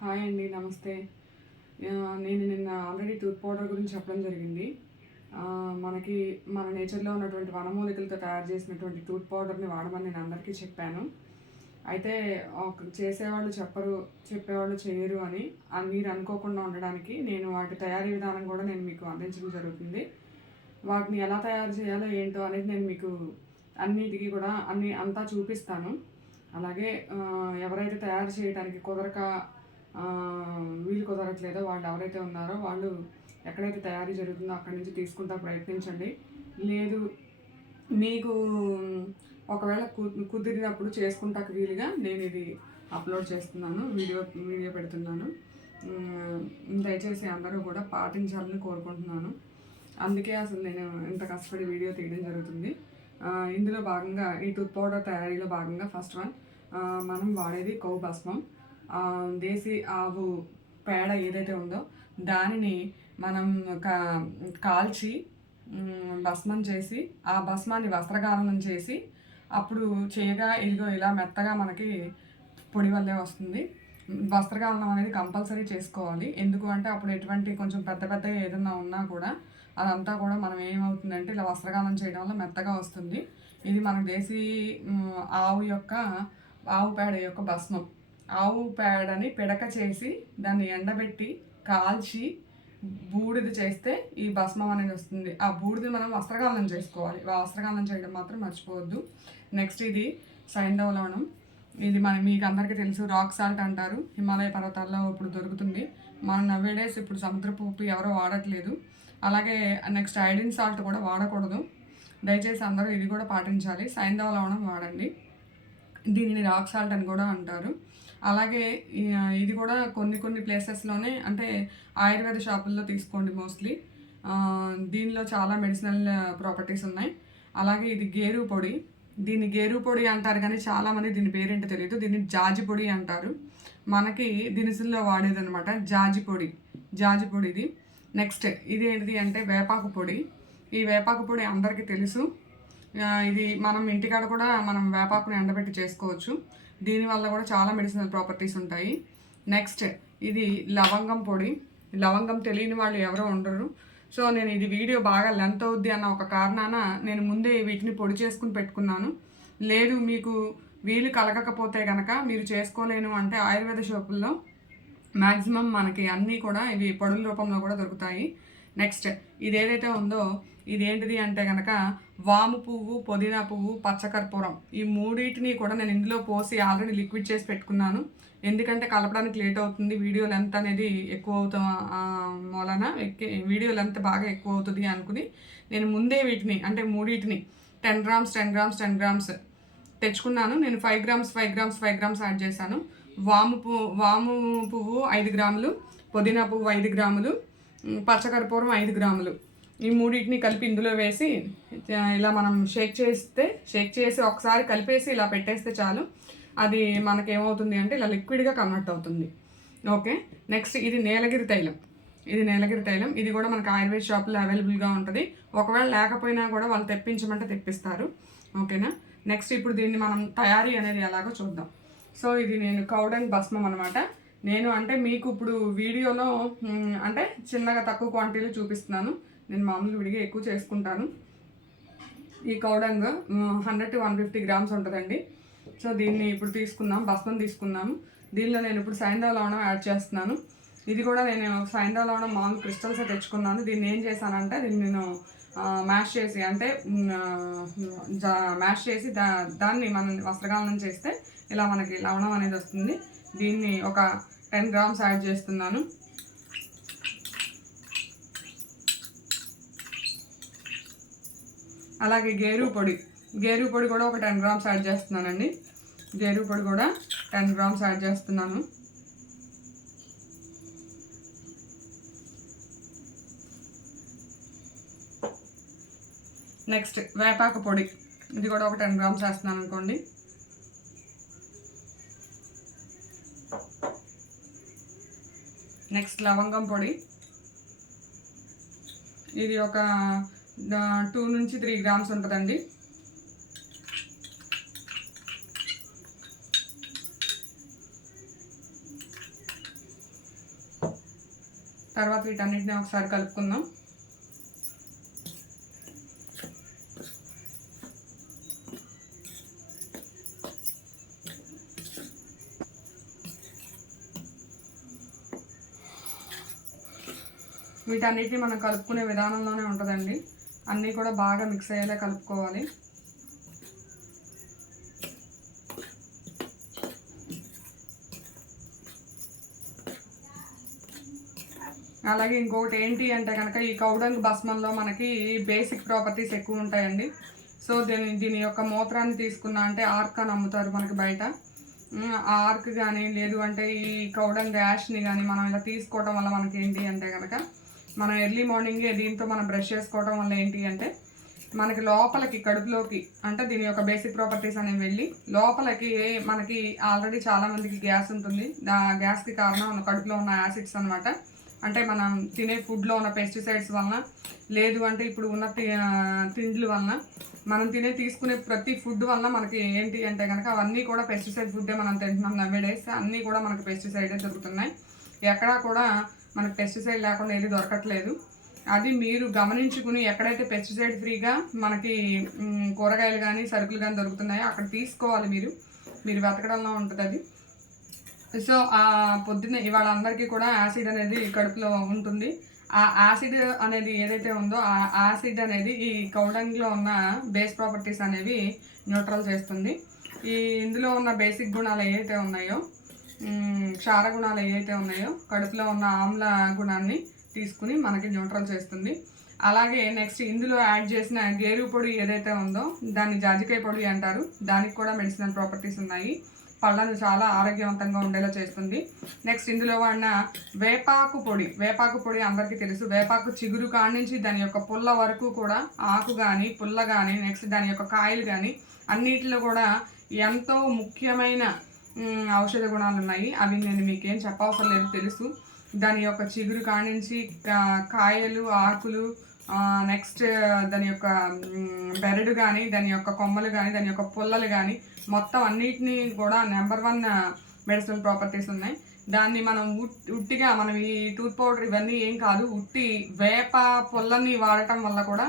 Hi అండి, నమస్తే. నేను నిన్న ఆల్రెడీ టూత్ పౌడర్ గురించి చెప్పడం జరిగింది. మనకి మన నేచర్‌లో ఉన్నటువంటి వనమూలికలతో తయారు చేసినటువంటి టూత్ పౌడర్‌ని వాడమని నేను అందరికీ చెప్పాను. అయితే చేసేవాళ్ళు చెప్పరు, చెప్పేవాళ్ళు చేయరు అని మీరు అనుకోకుండా ఉండడానికి నేను వాటి తయారీ విధానం కూడా నేను మీకు అందించడం జరుగుతుంది. వాటిని ఎలా తయారు చేయాలో ఏంటో అనేది నేను మీకు అన్నిటికి కూడా అంతా చూపిస్తాను. అలాగే ఎవరైతే తయారు చేయడానికి వీలు కుదరట్లేదో వాళ్ళు ఎవరైతే ఉన్నారో వాళ్ళు ఎక్కడైతే తయారీ జరుగుతుందో అక్కడి నుంచి తీసుకుంటా ప్రయత్నించండి. లేదు మీకు ఒకవేళ కుదిరినప్పుడు చేసుకుంటాకు వీలుగా నేను ఇది అప్లోడ్ చేస్తున్నాను, వీడియో పెడుతున్నాను. దయచేసి అందరూ కూడా పాటించాలని కోరుకుంటున్నాను. అందుకే అసలు నేను ఇంత కష్టపడి వీడియో తీయడం జరుగుతుంది. ఇందులో భాగంగా ఈ టూత్ పౌడర్ తయారీలో భాగంగా ఫస్ట్ వన్ మనం వాడేది కొవ్వు భస్మం. దేశీ ఆవు పేడ ఏదైతే ఉందో దానిని మనం కాల్చి భస్మం చేసి ఆ భస్మాన్ని వస్త్రగాలనం చేసి అప్పుడు చేయగా ఇదిగో ఇలా మెత్తగా మనకి పొడి వల్లే వస్తుంది. వస్త్రగాలనం అనేది కంపల్సరీ చేసుకోవాలి. ఎందుకు అంటే అప్పుడు ఎటువంటి కొంచెం పెద్ద ఏదైనా ఉన్నా కూడా అదంతా కూడా మనం ఏమవుతుందంటే ఇలా వస్త్రగాలనం చేయడం వల్ల మెత్తగా వస్తుంది. ఇది మన దేశీ ఆవు పేడ యొక్క భస్మం. ఆవు పేడని పిడక చేసి దాన్ని ఎండబెట్టి కాల్చి బూడిద చేస్తే ఈ భస్మం అనేది వస్తుంది. ఆ బూడిద మనం వస్త్రగాలనం చేసుకోవాలి. వస్త్రగాలనం చేయడం మాత్రం మర్చిపోవద్దు. నెక్స్ట్ ఇది సైంధవ లవణం. ఇది మీకు అందరికీ తెలుసు, రాక్ సాల్ట్ అంటారు. హిమాలయ పర్వతాల్లో ఇప్పుడు దొరుకుతుంది. మనం నవ్వేడేస్ ఇప్పుడు సముద్రపు ఉప్పు ఎవరో వాడట్లేదు. అలాగే నెక్స్ట్ ఐడిన్ సాల్ట్ కూడా వాడకూడదు. దయచేసి అందరూ ఇది కూడా పాటించాలి. సైంధవ లవణం వాడండి. దీనిని రాక్ సాల్ట్ అని కూడా అంటారు. అలాగే ఇది కూడా కొన్ని ప్లేసెస్లోనే అంటే ఆయుర్వేద షాపుల్లో తీసుకోండి మోస్ట్లీ. దీనిలో చాలా మెడిసినల్ ప్రాపర్టీస్ ఉన్నాయి. అలాగే ఇది గేరు పొడి. దీన్ని గేరు పొడి అంటారు కానీ చాలామంది దీని పేరేంటో తెలియదు. దీన్ని జాజి పొడి అంటారు. మనకి దినుసుల్లో వాడేది అనమాట జాజి పొడి ఇది. నెక్స్ట్ ఇది ఏంటిది అంటే వేపాకు పొడి. ఈ వేపాకు పొడి అందరికీ తెలుసు. ఇది మనం ఇంటికాడ కూడా మనం వేపాకుని ఎండబెట్టి చేసుకోవచ్చు. దీనివల్ల కూడా చాలా మెడిసినల్ ప్రాపర్టీస్ ఉంటాయి. నెక్స్ట్ ఇది లవంగం పొడి. లవంగం తెలియని వాళ్ళు ఎవరో ఉండరు. సో నేను ఇది వీడియో బాగా లెంత్ అవుద్ది అన్న ఒక కారణాన నేను ముందే వీటిని పొడి చేసుకుని పెట్టుకున్నాను. లేదు మీకు వీలు కలగకపోతే కనుక మీరు చేసుకోలేను అంటే ఆయుర్వేద షాపుల్లో మ్యాక్సిమం మనకి అన్నీ కూడా ఇవి పొడుల రూపంలో కూడా దొరుకుతాయి. నెక్స్ట్ ఇది ఏదైతే ఉందో ఇదేంటిది అంటే కనుక వాము పువ్వు, పుదీనా పువ్వు, పచ్చకర్పూరం. ఈ మూడింటిని కూడా నేను ఇందులో పోసి ఆల్రెడీ లిక్విడ్ చేసి పెట్టుకున్నాను. ఎందుకంటే కలపడానికి లేట్ అవుతుంది, వీడియో లెంత్ అనేది ఎక్కువ అవుతా మూలన వీడియో లెంత్ బాగా ఎక్కువ అవుతుంది అనుకుని నేను ముందే వీటిని అంటే మూడింటిని 10 grams తెచ్చుకున్నాను. నేను 5 grams యాడ్ చేశాను. వాము పువ్వు 5 గ్రాములు, పుదీనా పువ్వు 5 గ్రాములు, పచ్చకర్పూరం 5 గ్రాములు. ఈ మూడింటిని కలిపి ఇందులో వేసి ఇలా మనం షేక్ చేసి ఒకసారి కలిపేసి ఇలా పెట్టేస్తే చాలు. అది మనకేమవుతుంది అంటే ఇలా లిక్విడ్గా కన్వర్ట్ అవుతుంది. ఓకే. నెక్స్ట్ ఇది నీలగిరి తైలం. ఇది కూడా మనకు ఆయుర్వేద షాప్లో అవైలబుల్గా ఉంటుంది. ఒకవేళ లేకపోయినా కూడా వాళ్ళు తెప్పించమంటే తెప్పిస్తారు. ఓకేనా. నెక్స్ట్ ఇప్పుడు దీన్ని మనం తయారీ అనేది ఎలాగో చూద్దాం. సో ఇది నేను కౌడంగ్ భస్మం అనమాట. నేను అంటే మీకు ఇప్పుడు వీడియోలో అంటే చిన్నగా తక్కువ క్వాంటిటీలో చూపిస్తున్నాను. నేను మామూలుగా విడిగా ఎక్కువ చేసుకుంటాను. ఈ కౌడంగ్ 100 to 150 grams ఉంటుందండి. సో దీన్ని ఇప్పుడు భస్మం తీసుకున్నాము. దీనిలో నేను ఇప్పుడు సైంధవ లవణం యాడ్ చేస్తున్నాను. ఇది కూడా నేను సైంధవ లవణం మామూలు క్రిస్టల్సే తెచ్చుకున్నాను. దీన్ని ఏం చేశానంటే దీన్ని నేను మ్యాష్ చేసి దాన్ని మనం వస్త్రగాలనం చేస్తే ఇలా మనకి లవణం అనేది వస్తుంది. దీన్ని ఒక 10 grams యాడ్ చేస్తున్నాను. అలాగే గేరు పొడి కూడా ఒక 10 grams యాడ్ చేస్తున్నానండి. గేరు పొడి కూడా 10 grams యాడ్ చేస్తున్నాను. నెక్స్ట్ వేపాకు పొడి, ఇది కూడా ఒక 10 grams వేస్తున్నాను అనుకోండి. నెక్స్ట్ లవంగం పొడి, ఇది ఒక 2 నుంచి 3 grams ఉంటుందండి. తర్వాత వీటన్నిటిని ఒకసారి కలుపుకుందాం. వీటన్నిటిని మనం కలుపుకునే విధానంలోనే ఉంటుందండి. అన్నీ కూడా బాగా మిక్స్ అయ్యేలా కలుపుకోవాలి. అలాగే ఇంకొకటి ఏంటి అంటే కనుక ఈ కౌడంగ్ భస్మంలో మనకి బేసిక్ ప్రాపర్టీస్ ఎక్కువ ఉంటాయండి. సో దీని యొక్క మూత్రాన్ని తీసుకున్నా అంటే ఆర్క్ అని అమ్ముతారు మనకి బయట. ఆ ఆర్క్ కానీ లేదు అంటే ఈ కౌడంగ్ యాష్ని కానీ మనం ఇలా తీసుకోవడం వల్ల మనకి ఏంటి అంటే కనుక మనం ఎర్లీ మార్నింగే దీంతో మనం బ్రష్ చేసుకోవడం వల్ల ఏంటి అంటే మనకి లోపలికి కడుపులోకి అంటే దీని యొక్క బేసిక్ ప్రాపర్టీస్ అనేవి వెళ్ళి లోపలికి మనకి ఆల్రెడీ చాలామందికి గ్యాస్ ఉంటుంది. గ్యాస్కి కారణం కడుపులో ఉన్న యాసిడ్స్ అనమాట. అంటే మనం తినే ఫుడ్లో ఉన్న పెస్టిసైడ్స్ వలన లేదు అంటే ఇప్పుడు ఉన్న తిండ్ల వలన మనం తీసుకునే ప్రతి ఫుడ్ వలన మనకి ఏంటి అంటే కనుక అవన్నీ కూడా పెస్టిసైడ్ ఫుడ్డే మనం తింటున్నాం. నవ్వేడేస్ అన్నీ కూడా మనకి పెస్టిసైడే దొరుకుతున్నాయి. ఎక్కడా కూడా మనకి పెస్టిసైడ్ లేకుండా ఏది దొరకట్లేదు. అది మీరు గమనించుకుని ఎక్కడైతే పెస్టిసైడ్ ఫ్రీగా మనకి కూరగాయలు కానీ సరుకులు కానీ దొరుకుతున్నాయో అక్కడ తీసుకోవాలి. మీరు వెతకడంలో ఉంటుంది అది. సో పొద్దున్నే ఇవాళ అందరికీ కూడా యాసిడ్ అనేది కడుపులో ఉంటుంది. ఆ యాసిడ్ అనేది ఏదైతే ఉందో ఆ యాసిడ్ అనేది ఈ కౌడంగ్లో ఉన్న బేస్ ప్రాపర్టీస్ అనేవి న్యూట్రల్ చేస్తుంది. ఇందులో ఉన్న బేసిక్ గుణాలు ఏవైతే ఉన్నాయో క్షార గుణాలు ఏవైతే ఉన్నాయో కడుపులో ఉన్న ఆమ్ల గుణాన్ని తీసుకుని మనకి న్యూట్రల్ చేస్తుంది. అలాగే నెక్స్ట్ ఇందులో యాడ్ చేసిన గేరు పొడి ఏదైతే ఉందో దాన్ని జాజికాయ పొడి అంటారు. దానికి కూడా మెడిసినల్ ప్రాపర్టీస్ ఉన్నాయి. పళ్ళను చాలా ఆరోగ్యవంతంగా ఉండేలా చేస్తుంది. నెక్స్ట్ ఇందులో వాడిన వేపాకు పొడి అందరికీ తెలుసు. వేపాకు చిగురు కాడి నుంచి దాని యొక్క పుల్ల వరకు కూడా ఆకు కానీ పుల్ల కానీ నెక్స్ట్ దాని యొక్క కాయలు కానీ అన్నిటిలో కూడా ఎంతో ముఖ్యమైన ఔషధ గుణాలు ఉన్నాయి. అవి నేను మీకేం చెప్పవసరం లేదు, తెలుసు. దాని యొక్క చిగురు కాడి నుంచి కాయలు ఆకులు నెక్స్ట్ దాని యొక్క బెరడు కానీ దాని యొక్క కొమ్మలు కానీ దాని యొక్క పుల్లలు కానీ మొత్తం అన్నిటినీ కూడా నెంబర్ 1 మెడిసినల్ ప్రాపర్టీస్ ఉన్నాయి. దాన్ని మనం ఉట్టిగా మనం ఈ టూత్ పౌడర్ ఇవన్నీ ఏం కాదు, ఉట్టి వేప పుల్లని వాడటం వల్ల కూడా